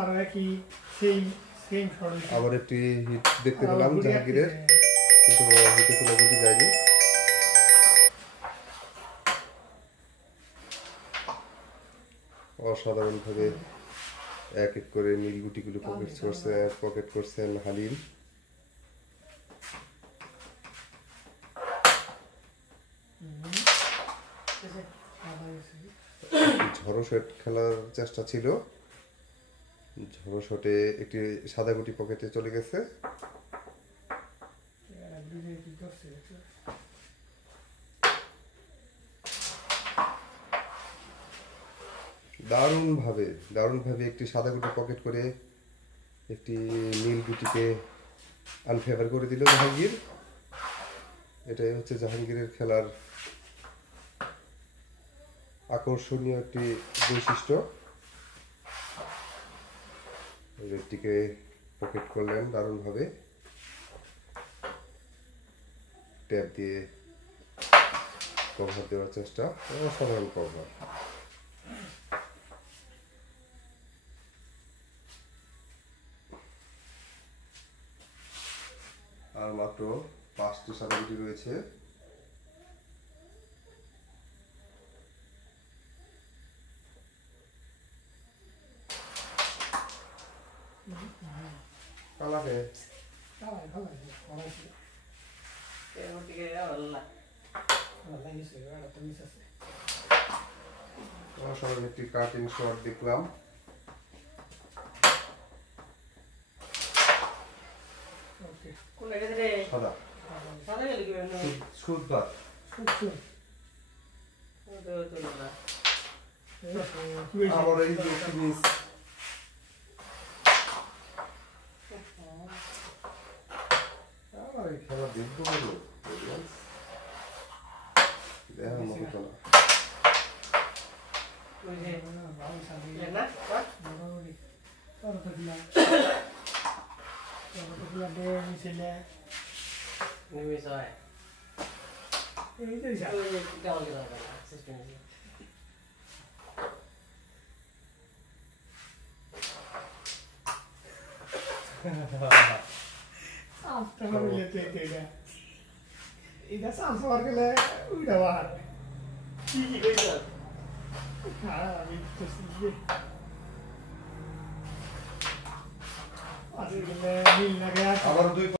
আবার একই same same shot আবার একটি হিট দেখতে পেলাম জাহাঙ্গীরের, কিন্তু হিটে কোনো গুটি যায়নি। অসাধারণভাবে এক এক করে নীল গুটিগুলো পকেট করছেন হালিম। ঝড়ো শট খেলার চেষ্টা ছিল, ঝড়ো শটে একটি সাদা গুটি পকেটে চলে গেছে। দারুণভাবে একটি সাদা গুটি পকেট করে একটি নীল গুটিকে আনফেভার করে দিল জাহাঙ্গীর। এটাই হচ্ছে জাহাঙ্গীরের খেলার আকর্ষণীয় একটি বৈশিষ্ট্য। রেডটিকে পকেট করলেন দারুণভাবে, ট্যাপ দিয়ে কভার দেওয়ার চেষ্টা, অসাধারণ কভার। আর মাত্র 5টি সাদা গুটি রয়েছে। কালাকে অসাধারণ একটি কাটিং শট দেখলাম। সাদা সুদবাদ আবার এই যে একটি মিস। এই খেলা দেখবো দেখার মতো না। এটা চান্স হওয়ার গেলে উইটা বার কি কইছ হ্যাঁ আমি তো শুনছি আজকে নীল লাগে আবার দুই